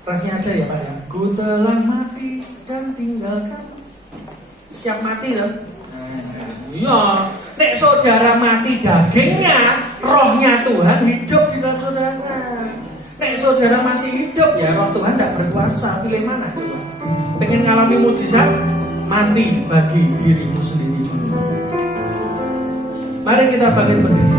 Refnya aja ya Pak ya. Ku telah mati dan tinggalkan. Siap mati loh. Iya, nek saudara mati dagingnya, rohnya Tuhan hidup di dalam saudara. Nek saudara masih hidup ya, roh Tuhan tidak berkuasa. Pilih mana coba? Pengen ngalami mujizat? Mati bagi dirimu sendiri dulu. Mari kita bangkit berdiri.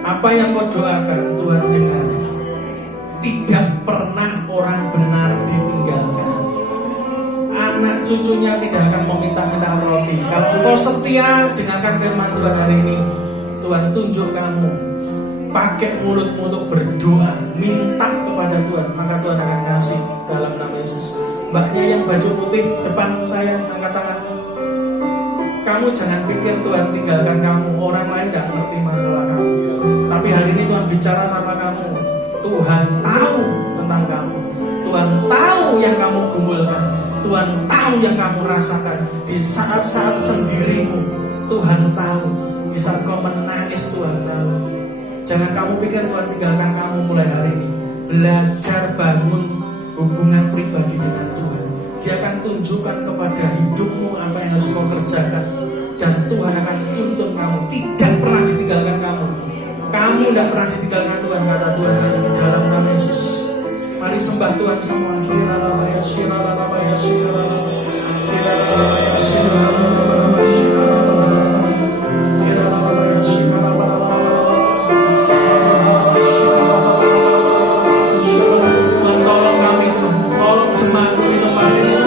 Apa yang kau doakan Tuhan dengar. Tidak pernah orang benar ditinggalkan. Anak cucunya tidak akan meminta-minta roti. Kalau engkau setia dengarkan firman Tuhan hari ini, Tuhan tunjuk kamu. Pakai mulutmu untuk berdoa, minta kepada Tuhan, maka Tuhan akan kasih dalam nama Yesus. Mbaknya yang baju putih depan saya, angkat tanganmu. Kamu jangan pikir Tuhan tinggalkan kamu. Orang lain tidak ngerti masalah kamu. Tapi hari ini Tuhan bicara sama kamu. Tuhan tahu tentang kamu. Tuhan tahu yang kamu gumulkan. Tuhan tahu yang kamu rasakan. Di saat-saat sendirimu Tuhan tahu. Di saat kau menangis Tuhan tahu. Jangan kamu pikir Tuhan tinggalkan kamu mulai hari ini. Belajar bangun hubungan pribadi dengan Tuhan. Dia akan tunjukkan kepada hidupmu apa yang harus kau kerjakan. Dan Tuhan akan tuntun kamu. Tidak pernah ditinggalkan kamu. Kamu tidak pernah ditinggalkan Tuhan, kata Tuhan dalam nama Yesus. Mari sembah Tuhan semua. Tolong kami Tuhan, tolong jemaatku di tempat ini.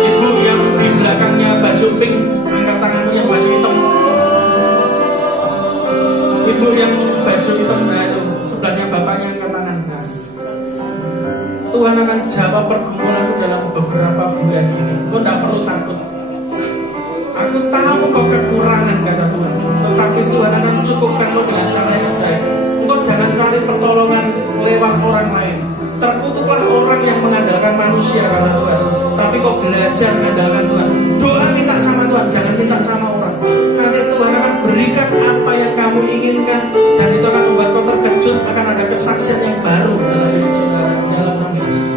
Ibu yang di belakangnya baju pink, angkat tanganmu yang baju hitam. Ibu yang baju hitam, nah itu sebelahnya bapaknya angkat tangan. Nah, Tuhan akan jawab pergumulanmu dalam beberapa bulan ini. Kau tidak perlu takut. Aku tahu kau kekurangan, kata Tuhan. Tetapi Tuhan akan cukupkan kau dengan cara yang baik. Engkau jangan cari pertolongan lewat orang lain. Terkutuklah orang yang mengandalkan manusia, kata Tuhan. Tapi kau belajar mengandalkan Tuhan. Doa minta sama Tuhan, jangan minta sama orang. Nanti Tuhan akan berikan apa yang kamu inginkan. Dan itu akan membuat kau terkejut. Akan ada kesaksian yang baru dalam hidup saudara. Dalam nama Yesus.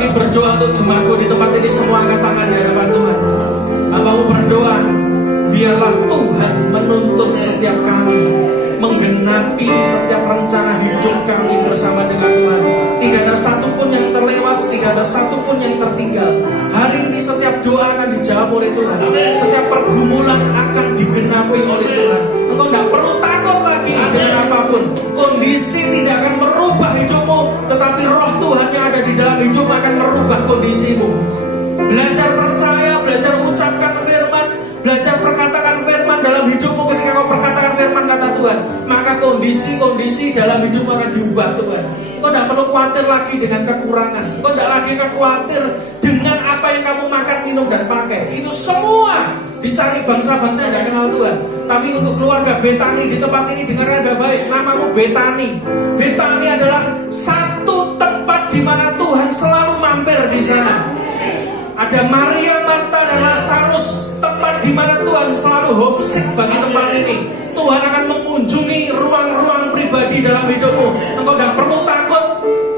kami berdoa untuk jemaatmu di tempat ini, semua angkat tangan di hadapan Tuhan. Hambamu berdoa, biarlah Tuhan menuntun setiap kami, menggenapi setiap rencana hidup kami bersama dengan Tuhan. Tidak ada satupun yang terlewat, tidak ada satupun yang tertinggal. Hari ini setiap doa akan dijawab oleh Tuhan. Setiap pergumulan akan digenapi oleh Tuhan. Engkau tidak perlu takut lagi dengan apapun. Kondisi tidak akan merubah hidupmu, tetapi roh Tuhan yang ada di dalam hidupmu akan merubah kondisimu. Belajar percaya, belajar ucapkan firman, belajar perkatakan firman dalam hidupmu. Ketika kau perkatakan firman kata Tuhan, maka kondisi-kondisi dalam hidupmu akan diubah Tuhan. Kau tidak perlu khawatir lagi dengan kekurangan. Kau tidak lagi khawatir dengan apa yang kamu makan, minum, dan pakai. Itu semua dicari bangsa-bangsa yang tidak kenal Tuhan. Tapi untuk keluarga Betani di tempat ini, dengarkan baik-baik, namamu Betani. Betani adalah satu tempat di mana Tuhan selalu mampir di sana. Ada Maria, Marta, dan Lazarus, tempat di mana Tuhan selalu homesick bagi tempat ini. Tuhan akan mengunjungi ruang-ruang pribadi dalam hidupmu. Engkau tidak perlu takut.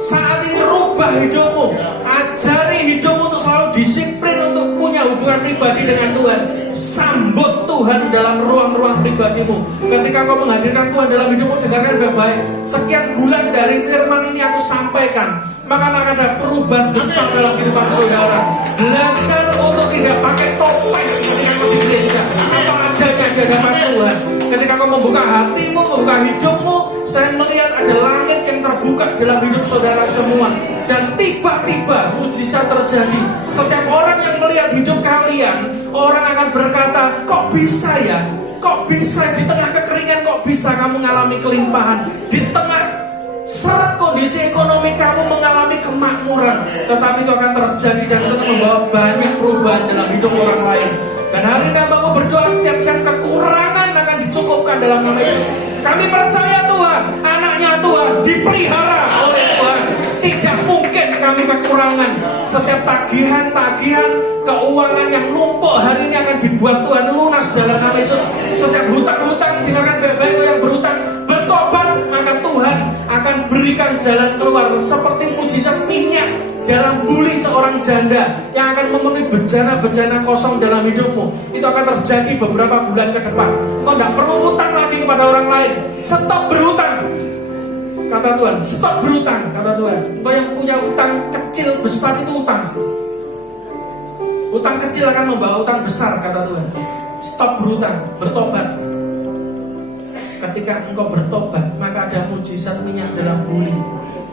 Saat ini rubah hidupmu. Ajari hidupmu untuk selalu disiplin untuk punya hubungan pribadi dengan Tuhan. Sambut Tuhan dalam ruang-ruang pribadimu. Ketika kau menghadirkan Tuhan dalam hidupmu, dengarkan baik-baik. Sekian bulan dari firman ini aku sampaikan, maka akan ada perubahan besar dalam kehidupan saudara. Belajar untuk tidak pakai topeng ketika kau di gereja. Apa adanya di hadapan Tuhan. Ketika kau membuka hatimu, membuka hidupmu, saya melihat ada langit yang terbuka dalam hidup saudara semua. Dan tiba-tiba mujizat terjadi. Setiap orang yang melihat hidup kalian, orang akan berkata, kok bisa ya? Kok bisa di tengah kekeringan, kok bisa kamu mengalami kelimpahan? Di tengah saat kondisi ekonomi kamu mengalami kemakmuran, tetapi itu akan terjadi dan itu akan membawa banyak perubahan dalam hidup orang lain. Dan hari ini hambamu berdoa, setiap jam kekurangan akan dicukupkan dalam nama Yesus. Kami percaya Tuhan, anaknya Tuhan dipelihara oleh Tuhan. Tidak mungkin kami kekurangan. Setiap tagihan-tagihan keuangan yang numpuk hari ini akan dibuat Tuhan lunas dalam nama Yesus. Setiap hutang-hutang, dengarkan baik-baik, yang berhutang bertobat, maka Tuhan akan berikan jalan keluar seperti mujizat minyak dalam buli seorang janda yang akan memenuhi bejana-bejana kosong dalam hidupmu. Itu akan terjadi beberapa bulan ke depan. Kau tidak perlu utang lagi kepada orang lain. Stop berhutang, kata Tuhan. Stop berhutang, kata Tuhan. Kau yang punya utang kecil besar itu utang. Utang kecil akan membawa utang besar, kata Tuhan. Stop berhutang, bertobat. Ketika engkau bertobat, maka ada mujizat minyak dalam buli.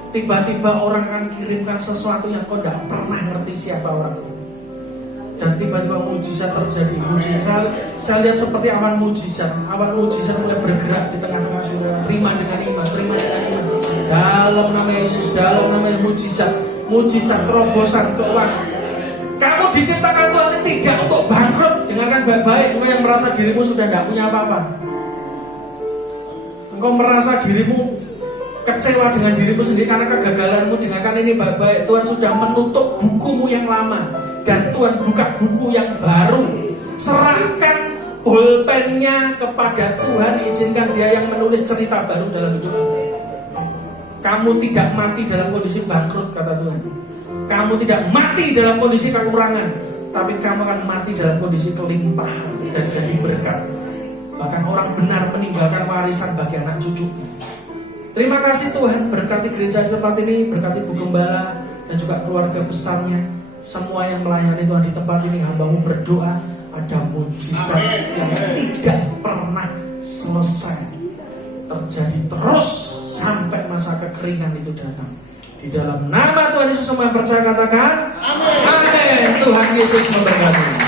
Tiba-tiba orang akan kirimkan sesuatu yang kau tidak pernah ngerti siapa orang itu. Dan tiba-tiba mujizat terjadi. Mujizat, saya lihat seperti awan mujizat. Awan mujizat mulai bergerak di tengah-tengah saudara. Terima dengan iman, terima dengan iman. Dalam nama Yesus, dalam nama mujizat. Mujizat terobosan keuangan. Kamu diciptakan Tuhan ini tidak untuk bangkrut. Dengarkan baik-baik. Engkau yang merasa dirimu sudah tidak punya apa-apa. Engkau merasa dirimu kecewa dengan dirimu sendiri karena kegagalanmu. Dengarkan ini baik-baik. Tuhan sudah menutup bukumu yang lama dan Tuhan buka buku yang baru. Serahkan pulpennya kepada Tuhan. Izinkan Dia yang menulis cerita baru dalam hidupmu. Kamu tidak mati dalam kondisi bangkrut, kata Tuhan. Kamu tidak mati dalam kondisi kekurangan, tapi kamu akan mati dalam kondisi kelimpahan dan jadi berkat. Bahkan orang benar meninggalkan warisan bagi anak cucunya. Terima kasih Tuhan, berkati gereja di tempat ini, berkati Bu Gembala dan juga keluarga besarnya, semua yang melayani Tuhan di tempat ini. Hambamu berdoa ada mujizat yang tidak pernah selesai terjadi terus sampai masa kekeringan itu datang. Di dalam nama Tuhan Yesus semua yang percaya katakan amin. Tuhan Yesus memberkati.